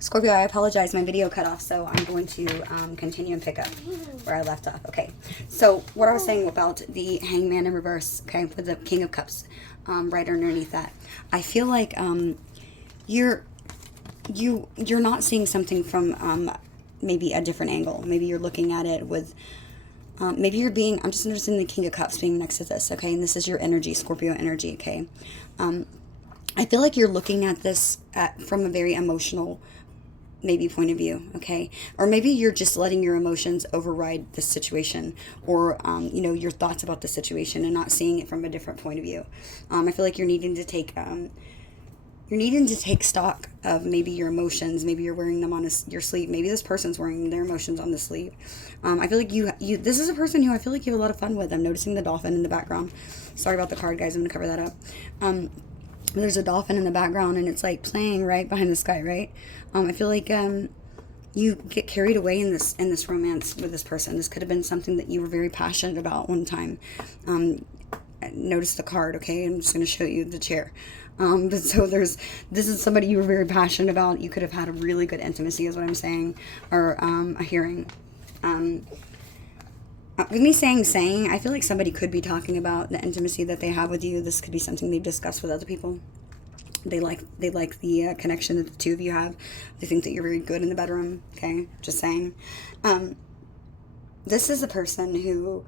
Scorpio, I apologize. My video cut off, so I'm going to continue and pick up where I left off. Okay, so what I was saying about the Hangman in reverse, okay, with the King of Cups right underneath that. I feel like you're not seeing something from maybe a different angle. Maybe you're looking at it with maybe you're being, I'm just noticing the King of Cups being next to this, okay, and this is your energy, Scorpio energy, okay. I feel like you're looking at this from a very emotional maybe point of view, okay? Or maybe you're just letting your emotions override the situation, or your thoughts about the situation and not seeing it from a different point of view. I feel like you're needing to take stock of maybe your emotions. Maybe you're wearing them on your sleeve. Maybe this person's wearing their emotions on the sleeve. I feel like you this is a person who I feel like you have a lot of fun with. I'm noticing the dolphin in the background. Sorry about the card, guys. I'm gonna cover that up. There's a dolphin in the background, and it's like playing right behind the sky, right? I feel like you get carried away in this romance with this person. This could have been something that you were very passionate about one time. Notice the card, okay? I'm just going to show you the chair. But so this is somebody you were very passionate about. You could have had a really good intimacy, is what I'm saying, or a hearing. With me saying, I feel like somebody could be talking about the intimacy that they have with you. This could be something they've discussed with other people. They like the connection that the two of you have. They think that you're very good in the bedroom. Okay, just saying. This is a person who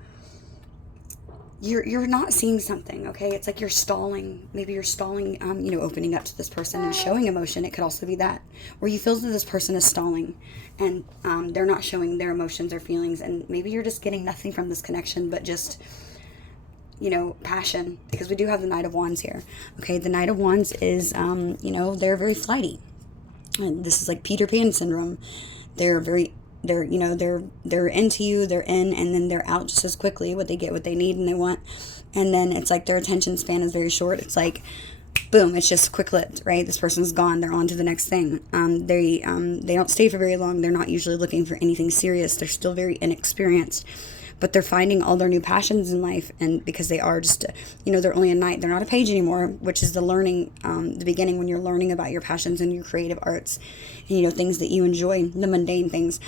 you're not seeing something. Okay, it's like you're stalling. Maybe you're stalling. Opening up to this person and showing emotion. It could also be that, where you feel that this person is stalling, and they're not showing their emotions or feelings, and maybe you're just getting nothing from this connection, but just passion, because we do have the Knight of Wands here. Okay, the Knight of Wands is, they're very flighty. And this is like Peter Pan syndrome. They're into you, they're in, and then they're out just as quickly. What they get, what they need, and they want. And then it's like their attention span is very short. It's like, boom, it's just quick-lived, right? This person's gone. They're on to the next thing. They don't stay for very long. They're not usually looking for anything serious. They're still very inexperienced. But they're finding all their new passions in life, and because they are just, they're only a knight. They're not a page anymore, which is the learning, the beginning when you're learning about your passions and your creative arts, and, things that you enjoy, the mundane things.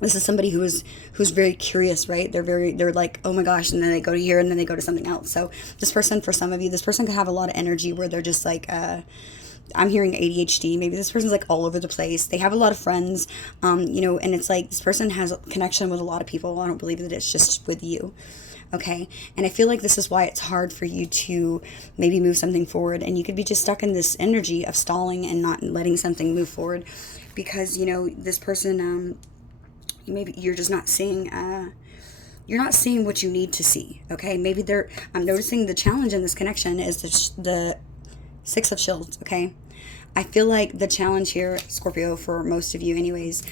This is somebody who's very curious, right? They're like, oh my gosh, and then they go to here, and then they go to something else. So this person, for some of you, this person could have a lot of energy where they're just like, I'm hearing ADHD. Maybe this person's like all over the place. They have a lot of friends, and it's like this person has a connection with a lot of people. I don't believe that it's just with you. Okay. And I feel like this is why it's hard for you to maybe move something forward. And you could be just stuck in this energy of stalling and not letting something move forward because, this person, maybe you're just not seeing, you're not seeing what you need to see. Okay. Maybe I'm noticing the challenge in this connection is the Six of Shields, okay? I feel like the challenge here, Scorpio, for most of you anyways,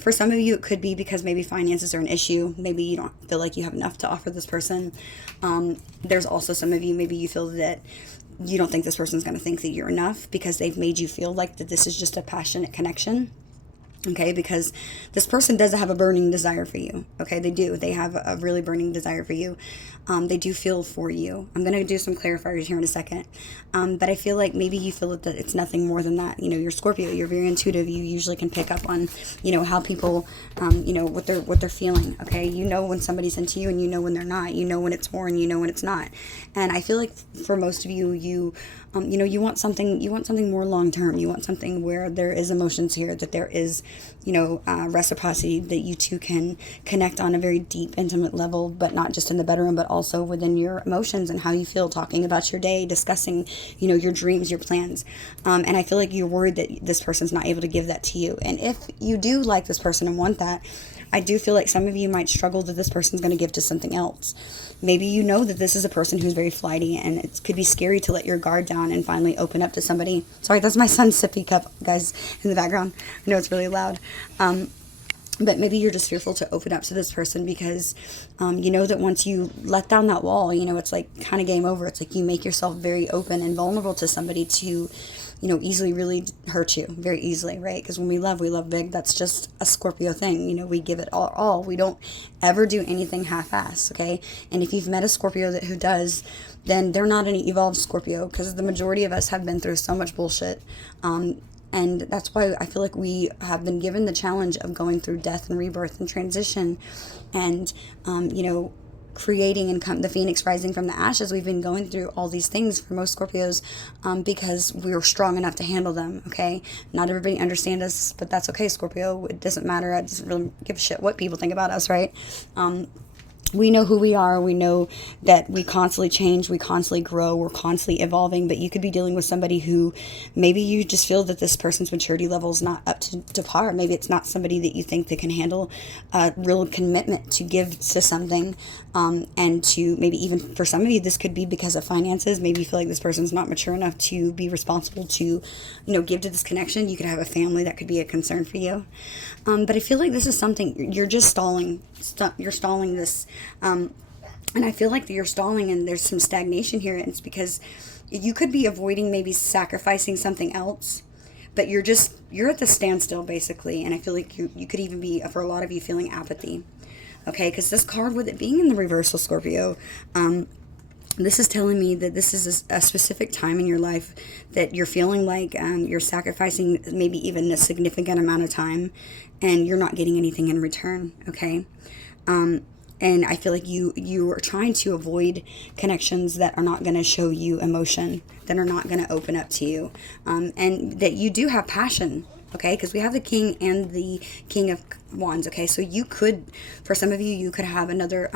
for some of you it could be because maybe finances are an issue. Maybe you don't feel like you have enough to offer this person. There's also some of you, maybe you feel that you don't think this person's going to think that you're enough because they've made you feel like that this is just a passionate connection. Okay, because this person does have a burning desire for you. Okay, they do. They have a really burning desire for you. They do feel for you. I'm going to do some clarifiers here in a second. But I feel like maybe you feel that it's nothing more than that. You're Scorpio. You're very intuitive. You usually can pick up on, how people, what they're feeling. Okay, when somebody's into you, and when they're not. When it's more, and when it's not. And I feel like for most of you, you want something more long term. You want something where there is emotions here, that there is, reciprocity, that you two can connect on a very deep, intimate level, but not just in the bedroom, but also within your emotions and how you feel, talking about your day, discussing, your dreams, your plans. And I feel like you're worried that this person's not able to give that to you. And if you do like this person and want that, I do feel like some of you might struggle that this person's going to give to something else. Maybe that this is a person who's very flighty, and it could be scary to let your guard down and finally open up to somebody. Sorry, that's my son's sippy cup, guys, in the background. I know it's really loud. But maybe you're just fearful to open up to this person because that once you let down that wall, it's like kind of game over. It's like you make yourself very open and vulnerable to somebody to, easily really hurt you very easily, right? Because when we love big. That's just a Scorpio thing. We give it all. We don't ever do anything half-ass, okay? And if you've met a Scorpio who does, then they're not an evolved Scorpio, because the majority of us have been through so much bullshit. And that's why I feel like we have been given the challenge of going through death and rebirth and transition and, creating and the phoenix rising from the ashes. We've been going through all these things for most Scorpios because we're strong enough to handle them, okay? Not everybody understands us, but that's okay, Scorpio. It doesn't matter. It doesn't really give a shit what people think about us, right? We know who we are. We know that we constantly change. We constantly grow. We're constantly evolving. But you could be dealing with somebody who maybe you just feel that this person's maturity level is not up to par. Maybe it's not somebody that you think that can handle a real commitment to give to something. And to maybe even for some of you, this could be because of finances. Maybe you feel like this person's not mature enough to be responsible to, give to this connection. You could have a family that could be a concern for you. But I feel like this is something you're just stalling. You're stalling this. And I feel like you're stalling and there's some stagnation here. And it's because you could be avoiding maybe sacrificing something else, but you're at the standstill basically. And I feel like you could even be, for a lot of you, feeling apathy. Okay, because this card, with it being in the reversal, Scorpio, this is telling me that this is a specific time in your life that you're feeling like you're sacrificing maybe even a significant amount of time and you're not getting anything in return, okay? And I feel like you are trying to avoid connections that are not going to show you emotion, that are not going to open up to you, and that you do have passion. Okay, because we have the King and the King of Wands. Okay, so you could, for some of you, you could have another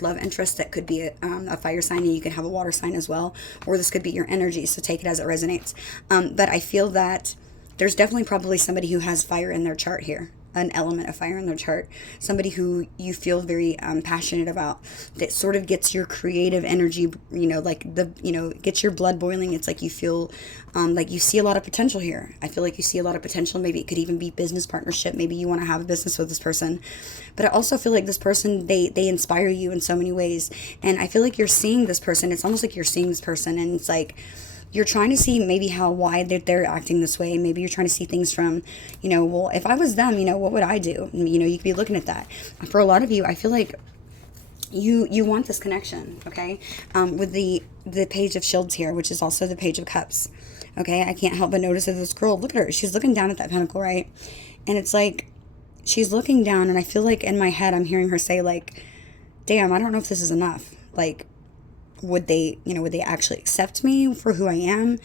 love interest that could be a fire sign, and you could have a water sign as well, or this could be your energy. So take it as it resonates. But I feel that there's definitely probably somebody who has fire in their chart here, an element of fire in their chart, somebody who you feel very passionate about, that sort of gets your creative energy, gets your blood boiling. It's like you feel like you see a lot of potential here. I feel like you see a lot of potential. Maybe it could even be business partnership. Maybe you want to have a business with this person. But I also feel like this person, they inspire you in so many ways. And I feel like you're seeing this person. It's almost like you're seeing this person and it's like, you're trying to see maybe why they're acting this way. Maybe you're trying to see things from, well, if I was them, what would I do? You could be looking at that. For a lot of you, I feel like you want this connection, okay? With the Page of Shields here, which is also the Page of Cups, okay? I can't help but notice that this girl, look at her. She's looking down at that pentacle, right? And it's like, she's looking down, and I feel like in my head, I'm hearing her say, like, damn, I don't know if this is enough. Like, would they actually accept me for who I am?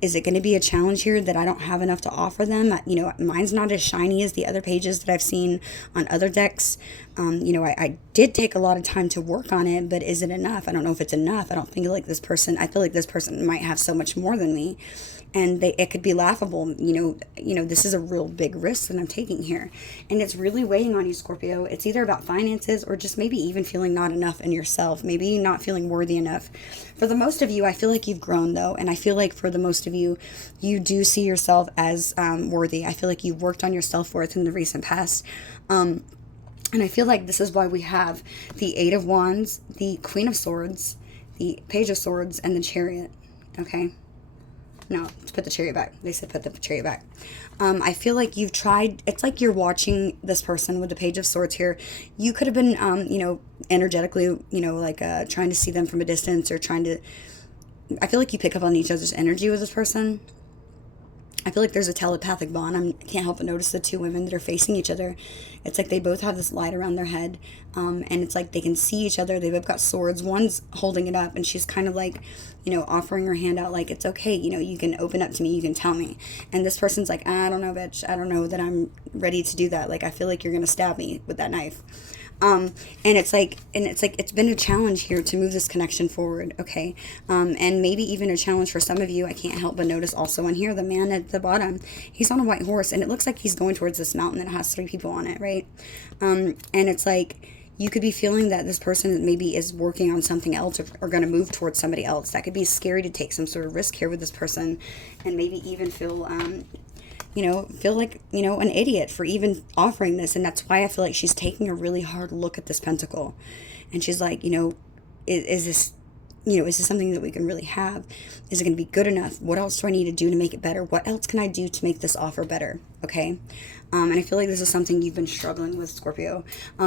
Is it going to be a challenge here that I don't have enough to offer them? Mine's not as shiny as the other pages that I've seen on other decks. I did take a lot of time to work on it, but is it enough? I don't know if it's enough. I don't think like this person, I feel like this person might have so much more than me. And it could be laughable. This is a real big risk that I'm taking here. And it's really weighing on you, Scorpio. It's either about finances or just maybe even feeling not enough in yourself. Maybe not feeling worthy enough. For the most of you, I feel like you've grown, though. And I feel like for the most of you, you do see yourself as worthy. I feel like you've worked on your self-worth in the recent past. And I feel like this is why we have the Eight of Wands, the Queen of Swords, the Page of Swords, and the Chariot. Okay? No, let's put the Chariot back. They said put the Chariot back. I feel like you've tried, it's like you're watching this person with the Page of Swords here. You could have been, energetically, trying to see them from a distance or trying to, I feel like you pick up on each other's energy with this person. I feel like there's a telepathic bond. I can't help but notice the two women that are facing each other. It's like they both have this light around their head. And it's like they can see each other. They've both got swords. One's holding it up and she's kind of like, offering her hand out like, it's okay. You can open up to me. You can tell me. And this person's like, I don't know, bitch. I don't know that I'm ready to do that. Like, I feel like you're going to stab me with that knife. And it's like it's been a challenge here to move this connection forward, okay? And maybe even a challenge for some of you. I can't help but notice also in here, the man at the bottom, he's on a white horse, and it looks like he's going towards this mountain that has 3 people on it, right? And it's like you could be feeling that this person maybe is working on something else or going to move towards somebody else. That could be scary to take some sort of risk here with this person, and maybe even feel like, an idiot for even offering this. And that's why I feel like she's taking a really hard look at this pentacle. And she's like, is this, is this something that we can really have? Is it going to be good enough? What else do I need to do to make it better? What else can I do to make this offer better? Okay. And I feel like this is something you've been struggling with, Scorpio,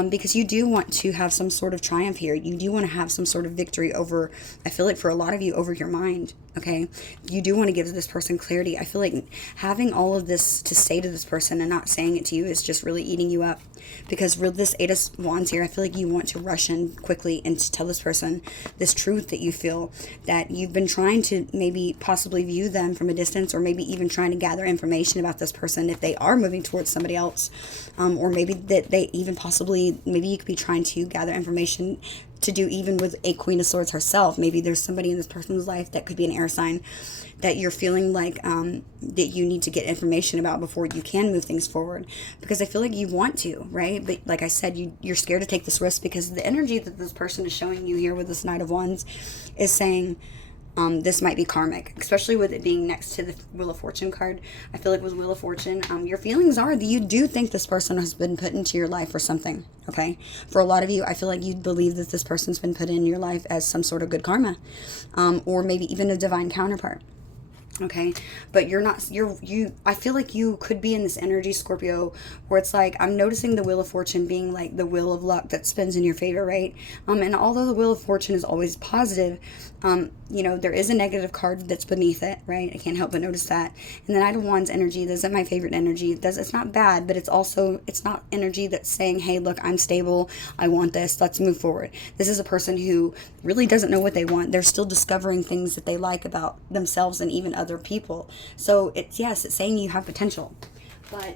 because you do want to have some sort of triumph here. You do want to have some sort of victory over, I feel like for a lot of you, over your mind. Okay. You do want to give this person clarity. I feel like having all of this to say to this person and not saying it to you is just really eating you up. Because with this Eight of Wands here, I feel like you want to rush in quickly and to tell this person this truth that you feel, that you've been trying to maybe possibly view them from a distance, or maybe even trying to gather information about this person if they are moving towards somebody else, or maybe that they even possibly, maybe you could be trying to gather information to do even with a Queen of Swords herself. Maybe there's somebody in this person's life that could be an air sign that you're feeling like that you need to get information about before you can move things forward, because I feel like you want to, right? But like I said, you're scared to take this risk because the energy that this person is showing you here with this Knight of Wands is saying this might be karmic, especially with it being next to the Wheel of Fortune card. I feel like with Wheel of Fortune, your feelings are that you do think this person has been put into your life for something, okay? For a lot of you, I feel like you believe that this person's been put in your life as some sort of good karma, or maybe even a divine counterpart. Okay, but you're not, I feel like you could be in this energy, Scorpio, where it's like, I'm noticing the Wheel of Fortune being like the wheel of luck that spins in your favor, right? And although the Wheel of Fortune is always positive, there is a negative card that's beneath it, right? I can't help but notice that. And the Knight of Wands energy, this isn't my favorite energy. It's not bad, but it's not energy that's saying, hey, look, I'm stable, I want this, let's move forward. This is a person who really doesn't know what they want. They're still discovering things that they like about themselves and even other people. So it's saying you have potential, but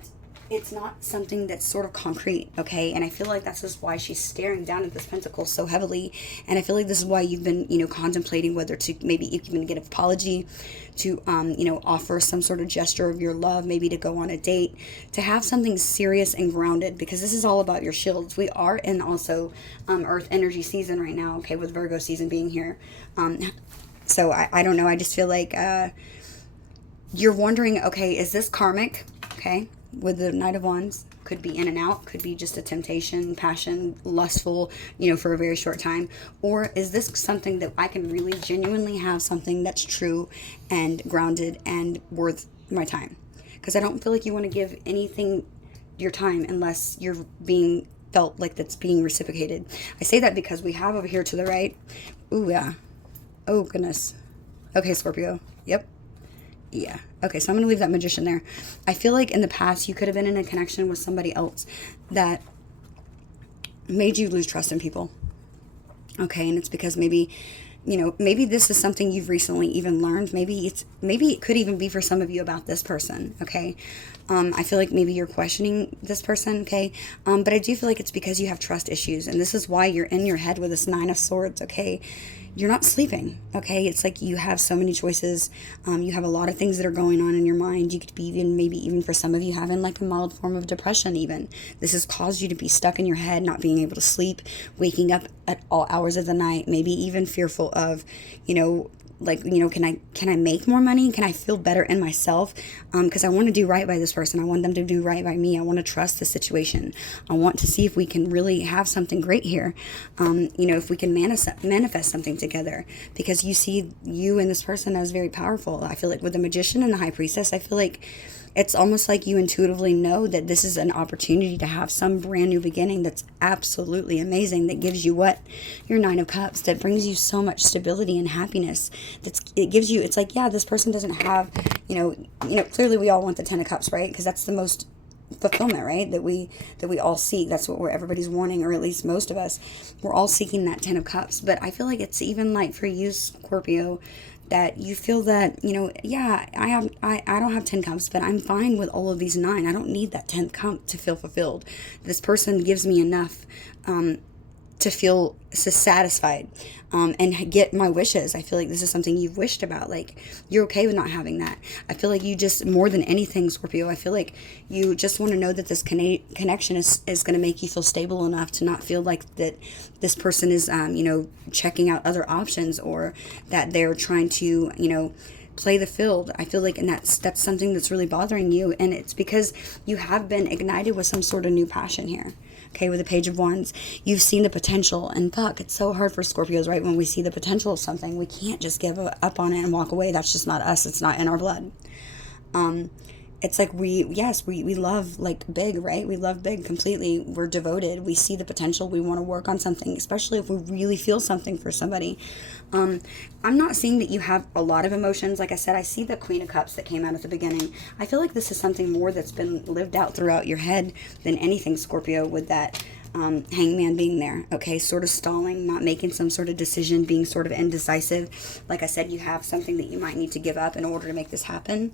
it's not something that's sort of concrete, okay? And I feel like that's just why she's staring down at this pentacle so heavily. And I feel like this is why you've been, contemplating whether to maybe even get an apology, to, offer some sort of gesture of your love, maybe to go on a date, to have something serious and grounded, because this is all about your shields. We are in also Earth energy season right now, okay, with Virgo season being here. So I don't know. I just feel like you're wondering, okay, is this karmic? Okay, with the Knight of Wands, could be in and out, could be just a temptation, passion, lustful, for a very short time. Or is this something that I can really genuinely have something that's true and grounded and worth my time? Because I don't feel like you want to give anything your time unless you're being felt like that's being reciprocated. I say that because we have over here to the right, ooh, yeah. Oh, goodness. Okay, Scorpio. Yep. Yeah. Okay, so I'm going to leave that Magician there. I feel like in the past, you could have been in a connection with somebody else that made you lose trust in people. Okay, and it's because maybe this is something you've recently even learned. Maybe it could even be for some of you about this person, okay? I feel like maybe you're questioning this person, okay? But I do feel like it's because you have trust issues, and this is why you're in your head with this Nine of Swords, okay? You're not sleeping, okay? It's like you have so many choices. You have a lot of things that are going on in your mind. You could be maybe for some of you having like a mild form of depression even. This has caused you to be stuck in your head, not being able to sleep, waking up at all hours of the night, maybe even fearful of, can I make more money? Can I feel better in myself? Because I want to do right by this person. I want them to do right by me. I want to trust the situation. I want to see if we can really have something great here. If we can manifest something together, because you see you and this person as very powerful. I feel like with the Magician and the High Priestess, I feel like it's almost like you intuitively know that this is an opportunity to have some brand new beginning that's absolutely amazing, that gives you your Nine of Cups, that brings you so much stability and happiness. It's like, yeah, this person doesn't have, clearly we all want the Ten of Cups, right? Because that's the most fulfillment, right? That we all seek. That's what everybody's wanting, or at least most of us. We're all seeking that Ten of Cups. But I feel like it's even like for you, Scorpio, that you feel that, I don't have 10 cups, but I'm fine with all of these 9. I don't need that 10th cup to feel fulfilled. This person gives me enough to feel satisfied and get my wishes. I feel like this is something you've wished about. Like, you're okay with not having that. I feel like you just, more than anything, Scorpio, I feel like you just want to know that this connection is going to make you feel stable enough to not feel like that this person is, checking out other options, or that they're trying to, play the field. I feel like, and that's something that's really bothering you, and it's because you have been ignited with some sort of new passion here. Okay, with the Page of Wands, you've seen the potential, and fuck, it's so hard for Scorpios, right? When we see the potential of something, we can't just give up on it and walk away. That's just not us. It's not in our blood. It's like we love like big, right? We love big completely. We're devoted. We see the potential. We want to work on something, especially if we really feel something for somebody. I'm not seeing that you have a lot of emotions. Like I said, I see the Queen of Cups that came out at the beginning. I feel like this is something more that's been lived out throughout your head than anything, Scorpio, with that Hangman being there, okay, sort of stalling, not making some sort of decision, being sort of indecisive. Like I said, you have something that you might need to give up in order to make this happen.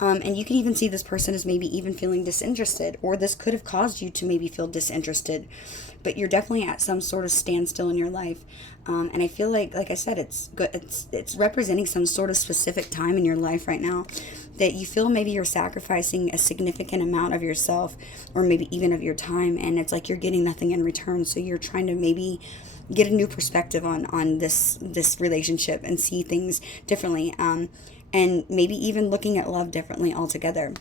And you can even see this person as maybe even feeling disinterested, or this could have caused you to maybe feel disinterested, but you're definitely at some sort of standstill in your life. And I feel like I said, it's good. It's representing some sort of specific time in your life right now that you feel maybe you're sacrificing a significant amount of yourself, or maybe even of your time, and it's like you're getting nothing in return. So you're trying to maybe get a new perspective on this relationship and see things differently, and maybe even looking at love differently altogether,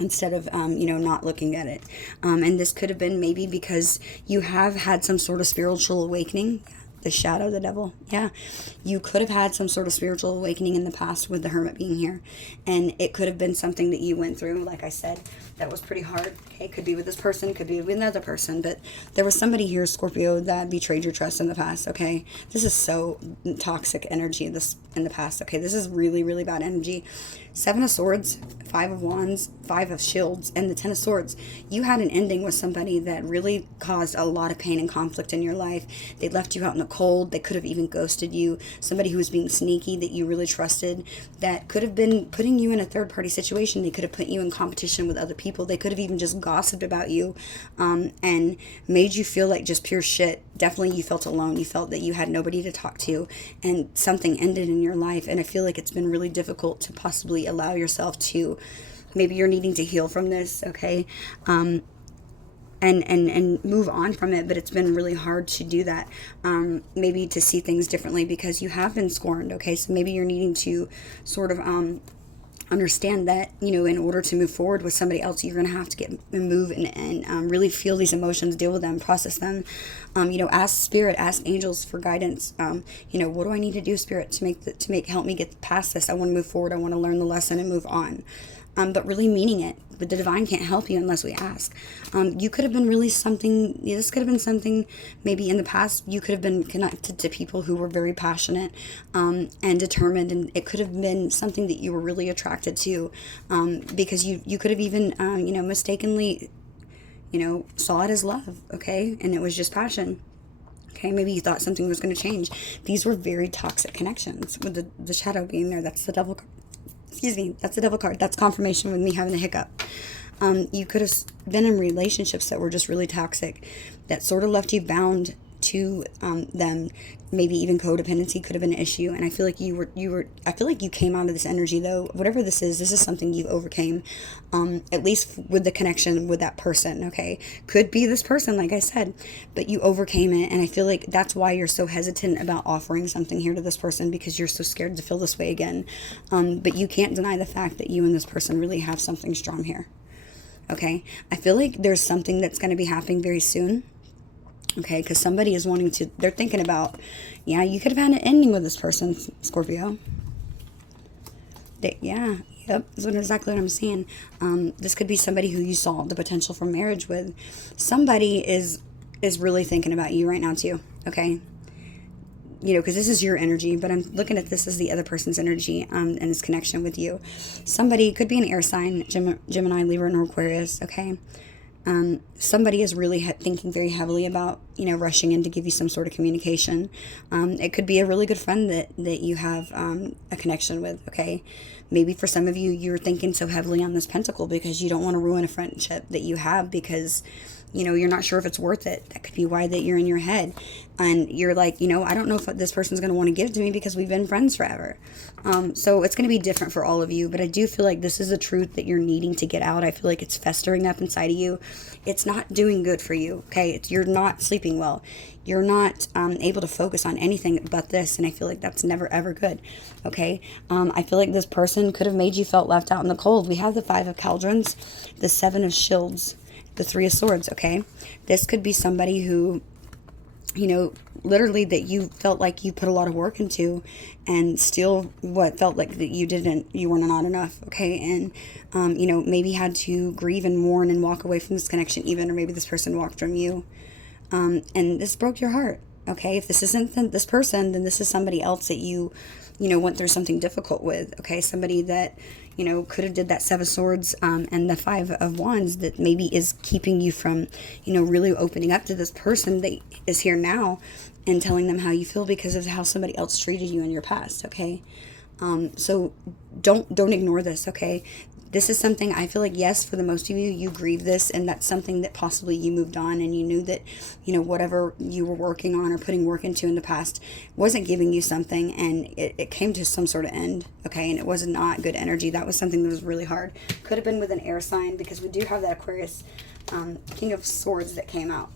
instead of not looking at it. And this could have been maybe because you have had some sort of spiritual awakening. The shadow, the devil. Yeah. You could have had some sort of spiritual awakening in the past with the Hermit being here. And it could have been something that you went through, like I said, that was pretty hard. Okay. Could be with this person, could be with another person. But there was somebody here, Scorpio, that betrayed your trust in the past. Okay. This is so toxic energy this in the past. Okay. This is really, really bad energy. 7 of Swords, 5 of Wands, 5 of Shields, and the 10 of Swords. You had an ending with somebody that really caused a lot of pain and conflict in your life. They left you out in the cold. They could have even ghosted you. Somebody who was being sneaky that you really trusted, that could have been putting you in a third-party situation. They could have put you in competition with other people. They could have even just gossiped about you, and made you feel like just pure shit. Definitely you felt alone. You felt that you had nobody to talk to, and something ended in your life. And I feel like it's been really difficult to possibly allow yourself to, maybe you're needing to heal from this, okay, and move on from it, but it's been really hard to do that, maybe to see things differently because you have been scorned, okay, so maybe you're needing to sort of understand that, in order to move forward with somebody else, you're going to have to move and really feel these emotions, deal with them, process them. Ask Spirit, ask angels for guidance. What do I need to do, Spirit, to help me get past this? I want to move forward. I want to learn the lesson and move on. But really meaning it. But the divine can't help you unless we ask. You could have been really something, this could have been something maybe in the past. You could have been connected to people who were very passionate and determined, and it could have been something that you were really attracted to, because you could have even, mistakenly, saw it as love, okay? And it was just passion. Okay, maybe you thought something was going to change. These were very toxic connections with the shadow being there. That's the devil card. Excuse me, that's the devil card. That's confirmation with me having a hiccup. You could have been in relationships that were just really toxic, that sort of left you bound to them. Maybe even codependency could have been an issue. And I feel like I feel like you came out of this energy, though. Whatever this is something you overcame, at least with the connection with that person, okay? Could be this person, like I said, but you overcame it. And I feel like that's why you're so hesitant about offering something here to this person, because you're so scared to feel this way again. But you can't deny the fact that you and this person really have something strong here, okay? I feel like there's something that's going to be happening very soon. Okay, because somebody is they're thinking about, you could have had an ending with this person, Scorpio. Yep, that's exactly what I'm seeing. This could be somebody who you saw the potential for marriage with. Somebody is really thinking about you right now too, okay? Because this is your energy, but I'm looking at this as the other person's energy, and this connection with you. Somebody could be an air sign, Gemini, Libra, and Aquarius, okay? Somebody is really thinking very heavily about, rushing in to give you some sort of communication. It could be a really good friend that you have a connection with, okay? Maybe for some of you, you're thinking so heavily on this pentacle because you don't want to ruin a friendship that you have because, you're not sure if it's worth it. That could be why that you're in your head. And you're like, I don't know if this person's going to want to give to me because we've been friends forever. So it's going to be different for all of you. But I do feel like this is a truth that you're needing to get out. I feel like it's festering up inside of you. It's not doing good for you, okay? You're not sleeping well. You're not able to focus on anything but this. And I feel like that's never, ever good, okay? I feel like this person could have made you felt left out in the cold. We have the 5 of Cauldrons, the 7 of Shields, the Three of Swords, okay? This could be somebody who, literally that you felt like you put a lot of work into, and still what felt like that you were not enough, okay? And, maybe had to grieve and mourn and walk away from this connection even, or maybe this person walked from you. And this broke your heart, okay? If this isn't this person, then this is somebody else that you went through something difficult with, okay? Somebody that, could have did that Seven of Swords and the Five of Wands that maybe is keeping you from, really opening up to this person that is here now and telling them how you feel because of how somebody else treated you in your past, okay? So don't ignore this, okay? This is something I feel like, yes, for the most of you, you grieve this, and that's something that possibly you moved on and you knew that, whatever you were working on or putting work into in the past wasn't giving you something, and it came to some sort of end, okay? And it was not good energy. That was something that was really hard. Could have been with an air sign, because we do have that Aquarius King of Swords that came out,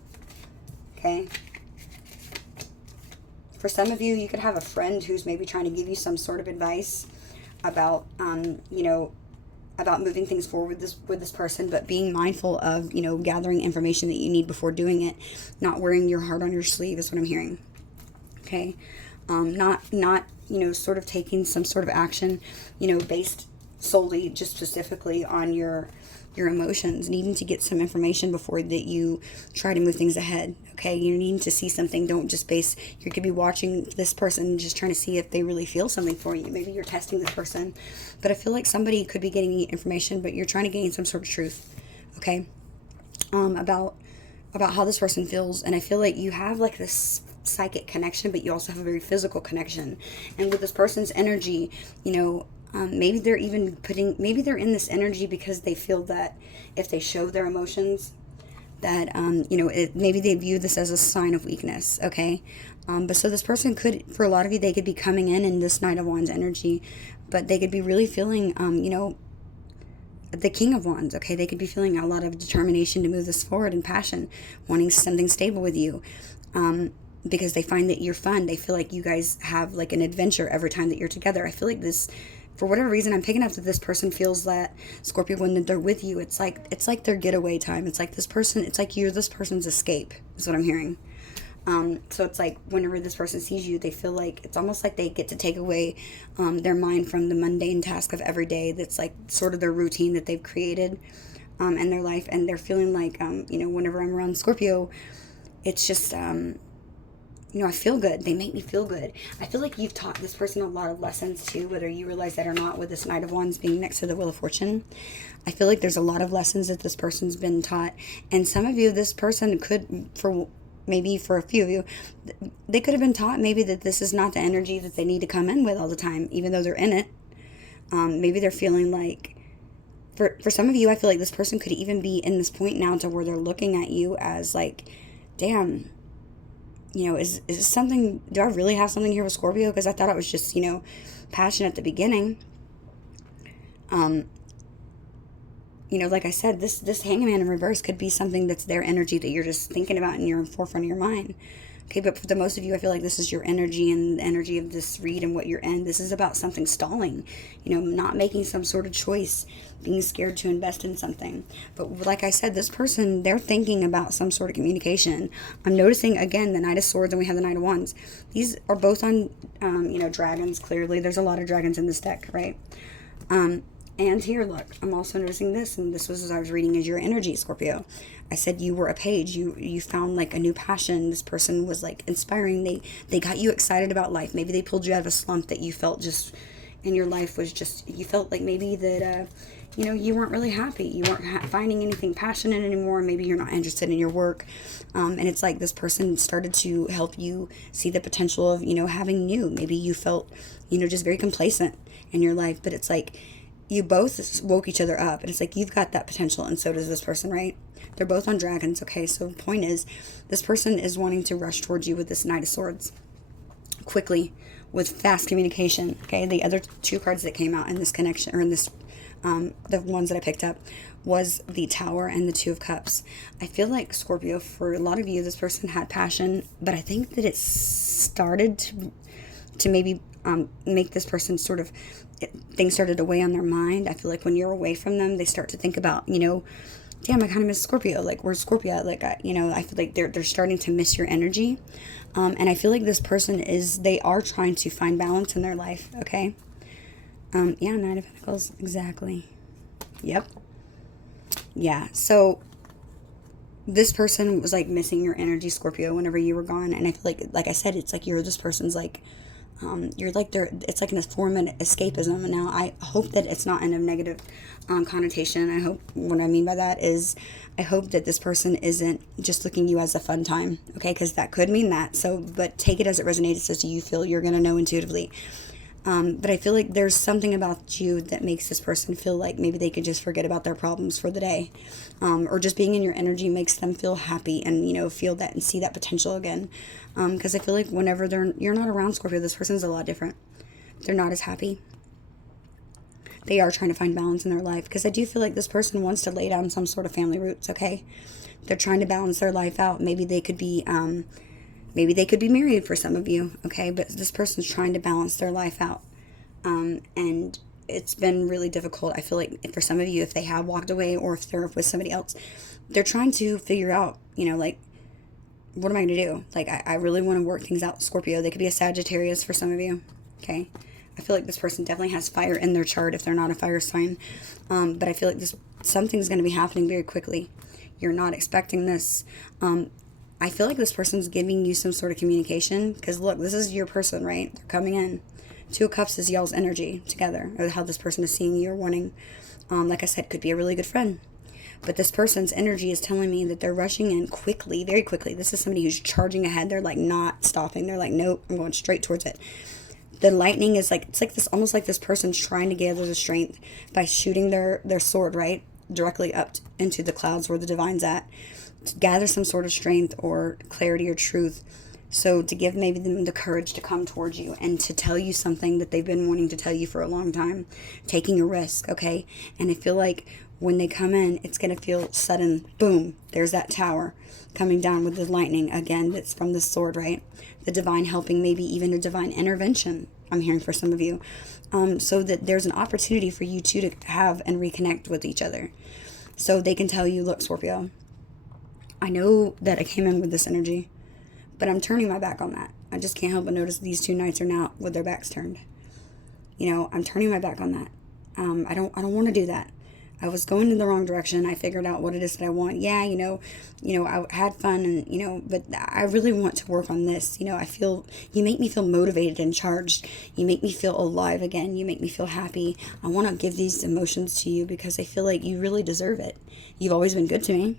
okay? For some of you, you could have a friend who's maybe trying to give you some sort of advice about, about moving things forward with this person, but being mindful of, gathering information that you need before doing it, not wearing your heart on your sleeve is what I'm hearing, okay? Not sort of taking some sort of action, based solely just specifically on your emotions, needing to get some information before that you try to move things ahead, okay? You need to see something. Don't just you could be watching this person just trying to see if they really feel something for you. Maybe you're testing this person, but I feel like somebody could be getting information, but you're trying to gain some sort of truth, okay? About how this person feels. And I feel like you have like this psychic connection, but you also have a very physical connection. And with this person's energy, maybe they're maybe they're in this energy because they feel that if they show their emotions, that, maybe they view this as a sign of weakness, okay? But so this person could, for a lot of you, they could be coming in this Knight of Wands energy, but they could be really feeling, the King of Wands, okay? They could be feeling a lot of determination to move this forward and passion, wanting something stable with you, because they find that you're fun. They feel like you guys have like an adventure every time that you're together. I feel like this, for whatever reason, I'm picking up that this person feels that, Scorpio, when they're with you, it's like their getaway time. It's like this person, it's like you're this person's escape, is what I'm hearing. So it's like whenever this person sees you, they feel like it's almost like they get to take away their mind from the mundane task of every day that's like sort of their routine that they've created in their life. And they're feeling like, whenever I'm around Scorpio, it's just, I feel good. They make me feel good. I feel like you've taught this person a lot of lessons too, whether you realize that or not, with this Knight of Wands being next to the Wheel of Fortune. I feel like there's a lot of lessons that this person's been taught. And some of you, this person could, maybe for a few of you, they could have been taught maybe that this is not the energy that they need to come in with all the time, even though they're in it. Maybe they're feeling like, for some of you, I feel like this person could even be in this point now to where they're looking at you as like, damn, is this something, do I really have something here with Scorpio? Because I thought it was just, passion at the beginning. Like I said, this Hangman in reverse could be something that's their energy that you're just thinking about and you're in the forefront of your mind. Okay, but for the most of you, I feel like this is your energy and the energy of this read and what you're in. This is about something stalling, not making some sort of choice, being scared to invest in something. But like I said, this person, they're thinking about some sort of communication. I'm noticing, again, the Knight of Swords and we have the Knight of Wands. These are both on, dragons, clearly. There's a lot of dragons in this deck, right? And here, look, I'm also noticing this, and this was as I was reading as your energy, Scorpio. I said you were a page. You found like a new passion. This person was like inspiring. They got you excited about life. Maybe they pulled you out of a slump that you felt just in your life was just, you felt like maybe that, you weren't really happy. You weren't finding anything passionate anymore. Maybe you're not interested in your work. And it's like this person started to help you see the potential of, having new. Maybe you felt, just very complacent in your life. But it's like, you both woke each other up, and it's like you've got that potential, and so does this person, right? They're both on dragons, okay? So the point is, this person is wanting to rush towards you with this Knight of Swords quickly, with fast communication, okay? The other two cards that came out in this connection, or in this, the ones that I picked up, was the Tower and the Two of Cups. I feel like, Scorpio, for a lot of you, this person had passion, but I think that it started to maybe make this person sort of, things started to weigh on their mind. I feel like when you're away from them, they start to think about, damn, I kind of miss Scorpio. Like, where's Scorpio at? Like, I feel like they're starting to miss your energy. And I feel like this person they are trying to find balance in their life, okay? Yeah, Nine of Pentacles, exactly. Yep. Yeah, so this person was, like, missing your energy, Scorpio, whenever you were gone. And I feel like I said, it's like you're this person's, like, you're like it's like a form of escapism. And now I hope that it's not in a negative connotation. I hope, what I mean by that is, I hope that this person isn't just looking at you as a fun time, okay? Because that could mean that. So, but take it as it resonates, as you feel you're going to know intuitively. But I feel like there's something about you that makes this person feel like maybe they could just forget about their problems for the day. Or just being in your energy makes them feel happy and, feel that and see that potential again. Because I feel like whenever you're not around, Scorpio, this person's a lot different. They're not as happy. They are trying to find balance in their life. Because I do feel like this person wants to lay down some sort of family roots, okay? They're trying to balance their life out. Maybe they could be... Maybe they could be married for some of you, okay? But this person's trying to balance their life out. And it's been really difficult. I feel like for some of you, if they have walked away or if they're with somebody else, they're trying to figure out, like, what am I going to do? Like, I really want to work things out, Scorpio. They could be a Sagittarius for some of you, okay? I feel like this person definitely has fire in their chart if they're not a fire sign. But I feel like something's going to be happening very quickly. You're not expecting this. I feel like this person's giving you some sort of communication. Because, look, this is your person, right? They're coming in. Two of Cups is y'all's energy together. Or how this person is seeing you or wanting. Like I said, could be a really good friend. But this person's energy is telling me that they're rushing in quickly, very quickly. This is somebody who's charging ahead. They're, like, not stopping. They're like, nope, I'm going straight towards it. The lightning is like, it's like this, almost like this person's trying to gather the strength by shooting their sword, right? Directly up into the clouds where the divine's at. To gather some sort of strength or clarity or truth. So to give maybe them the courage to come towards you and to tell you something that they've been wanting to tell you for a long time. Taking a risk, okay? And I feel like when they come in, it's going to feel sudden, boom, there's that tower coming down with the lightning. Again, that's from the sword, right? The divine helping, maybe even a divine intervention, I'm hearing for some of you. So that there's an opportunity for you two to have and reconnect with each other. So they can tell you, look, Scorpio, I know that I came in with this energy, but I'm turning my back on that. I just can't help but notice these two knights are now with their backs turned. I'm turning my back on that. I don't want to do that. I was going in the wrong direction. I figured out what it is that I want. Yeah, I had fun and, but I really want to work on this. I feel, you make me feel motivated and charged. You make me feel alive again. You make me feel happy. I want to give these emotions to you because I feel like you really deserve it. You've always been good to me.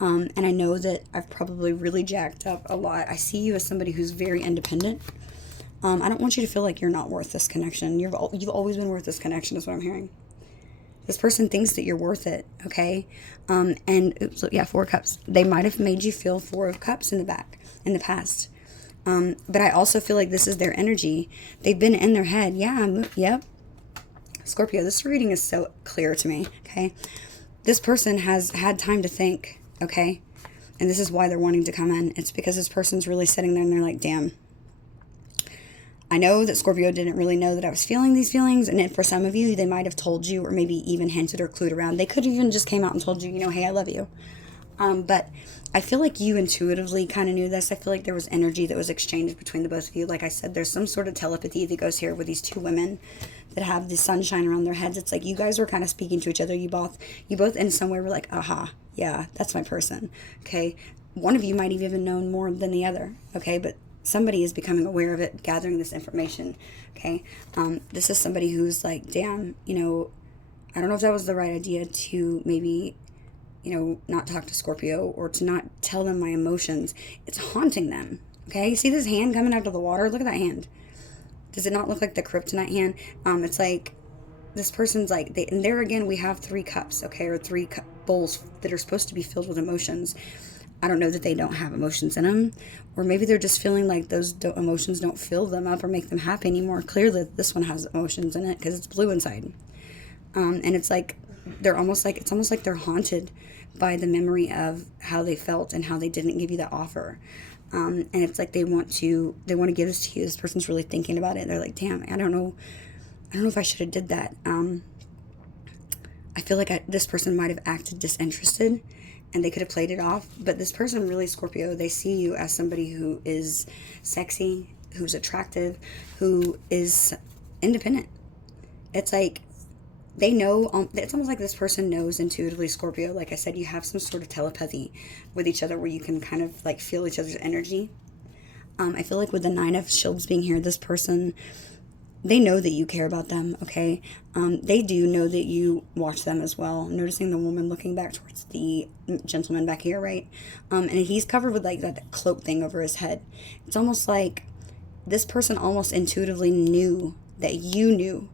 And I know that I've probably really jacked up a lot. I see you as somebody who's very independent. I don't want you to feel like you're not worth this connection. You've always been worth this connection is what I'm hearing. This person thinks that you're worth it, okay? Four of Cups. They might have made you feel Four of Cups in the past. But I also feel like this is their energy. They've been in their head. Yeah, yep. Scorpio, this reading is so clear to me, okay? This person has had time to think, okay? And this is why they're wanting to come in. It's because this person's really sitting there and they're like, damn. I know that Scorpio didn't really know that I was feeling these feelings. And for some of you, they might have told you or maybe even hinted or clued around. They could have even just came out and told you, hey, I love you. But I feel like you intuitively kind of knew this. I feel like there was energy that was exchanged between the both of you. Like I said, there's some sort of telepathy that goes here with these two women that have the sunshine around their heads. It's like you guys were kind of speaking to each other. You both in some way were like, aha, yeah, that's my person. Okay. One of you might have even known more than the other. Okay. But somebody is becoming aware of it, gathering this information. Okay. This is somebody who's like, damn, I don't know if that was the right idea to maybe, not talk to Scorpio or to not tell them my emotions. It's haunting them. Okay. See this hand coming out of the water? Look at that hand. Does it not look like the kryptonite hand? It's like this person's like, and there again, we have 3 cups, okay, or 3 bowls that are supposed to be filled with emotions. I don't know that they don't have emotions in them, or maybe they're just feeling like those emotions don't fill them up or make them happy anymore. Clearly, this one has emotions in it because it's blue inside, and it's like it's almost like they're haunted by the memory of how they felt and how they didn't give you that offer. And it's like they want to give this to you. This person's really thinking about it. They're like, damn, I don't know if I should have did that. I feel like this person might have acted disinterested and they could have played it off. But this person really, Scorpio, they see you as somebody who is sexy, who's attractive, who is independent. It's like they know, it's almost like this person knows intuitively, Scorpio. Like I said, you have some sort of telepathy with each other where you can kind of like feel each other's energy. I feel like with the Nine of Shields being here, this person, they know that you care about them, okay? They do know that you watch them as well. Noticing the woman looking back towards the gentleman back here, right? And he's covered with like that cloak thing over his head. It's almost like this person almost intuitively knew that you knew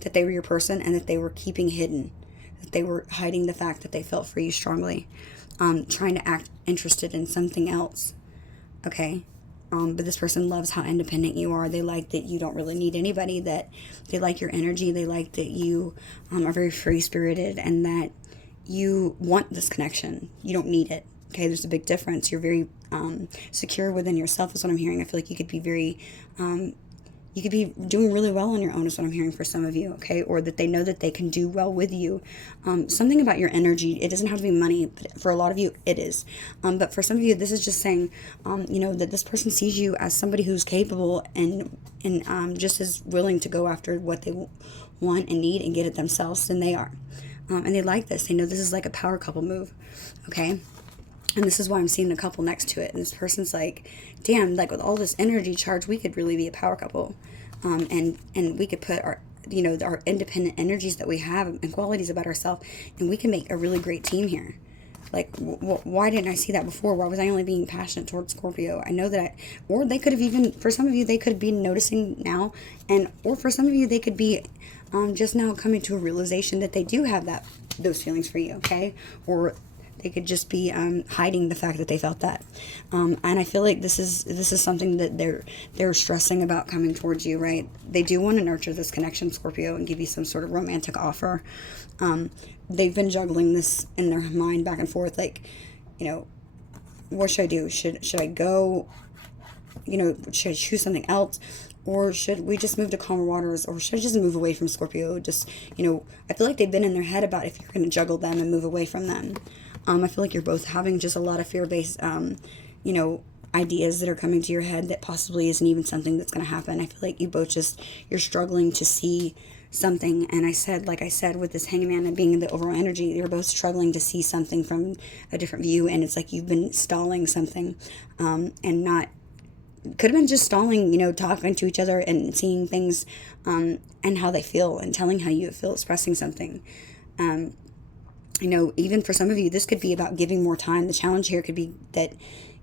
that they were your person and that they were keeping hidden, that they were hiding the fact that they felt for you strongly, trying to act interested in something else, okay? But this person loves how independent you are. They like that you don't really need anybody, that they like your energy. They like that you are very free-spirited and that you want this connection. You don't need it, okay? There's a big difference. You're very secure within yourself is what I'm hearing. I feel like you could be very... you could be doing really well on your own is what I'm hearing for some of you, okay? Or that they know that they can do well with you. Something about your energy, it doesn't have to be money, but for a lot of you, it is. But for some of you, this is just saying, that this person sees you as somebody who's capable and just as willing to go after what they want and need and get it themselves than they are. And they like this. They know this is like a power couple move, okay? And this is why I'm seeing the couple next to it. And this person's like, damn, like with all this energy charge, we could really be a power couple. And we could put our independent energies that we have and qualities about ourselves, and we can make a really great team here. Like, why didn't I see that before? Why was I only being passionate towards Scorpio? I know that or they could have even, for some of you, they could be noticing now. Or for some of you, they could be just now coming to a realization that they do have those feelings for you, okay? Or they could just be hiding the fact that they felt that, and I feel like this is something that they're stressing about coming towards you, right? They do want to nurture this connection, Scorpio, and give you some sort of romantic offer. They've been juggling this in their mind back and forth, like, what should I do? Should I go? Should I choose something else? Or should we just move to calmer waters? Or should I just move away from Scorpio? Just, I feel like they've been in their head about if you're going to juggle them and move away from them. I feel like you're both having just a lot of fear-based, ideas that are coming to your head that possibly isn't even something that's going to happen. I feel like you both you're struggling to see something. And like I said, with this hangman and being in the overall energy, you're both struggling to see something from a different view. And it's like you've been stalling something, and not, could have been just stalling, talking to each other and seeing things, and how they feel and telling how you feel, expressing something. Even for some of you, this could be about giving more time. The challenge here could be that,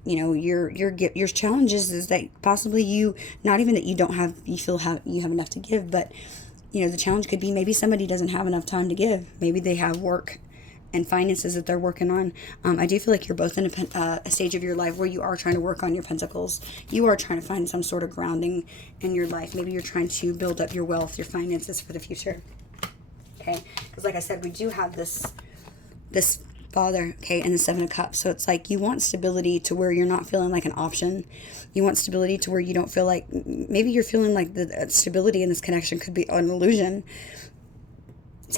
your challenges is that possibly you, not even that you have enough to give, but, the challenge could be maybe somebody doesn't have enough time to give. Maybe they have work and finances that they're working on. I do feel like you're both in a stage of your life where you are trying to work on your pentacles. You are trying to find some sort of grounding in your life. Maybe you're trying to build up your wealth, your finances for the future. Okay? Because like I said, we do have this Father, okay, and the Seven of Cups. So it's like you want stability to where you're not feeling like an option. You want stability to where you don't feel like, maybe you're feeling like the stability in this connection could be an illusion.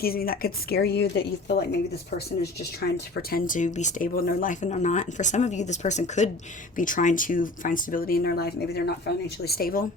That could scare you, that you feel like maybe this person is just trying to pretend to be stable in their life and they're not. And for some of you, this person could be trying to find stability in their life. Maybe they're not financially stable.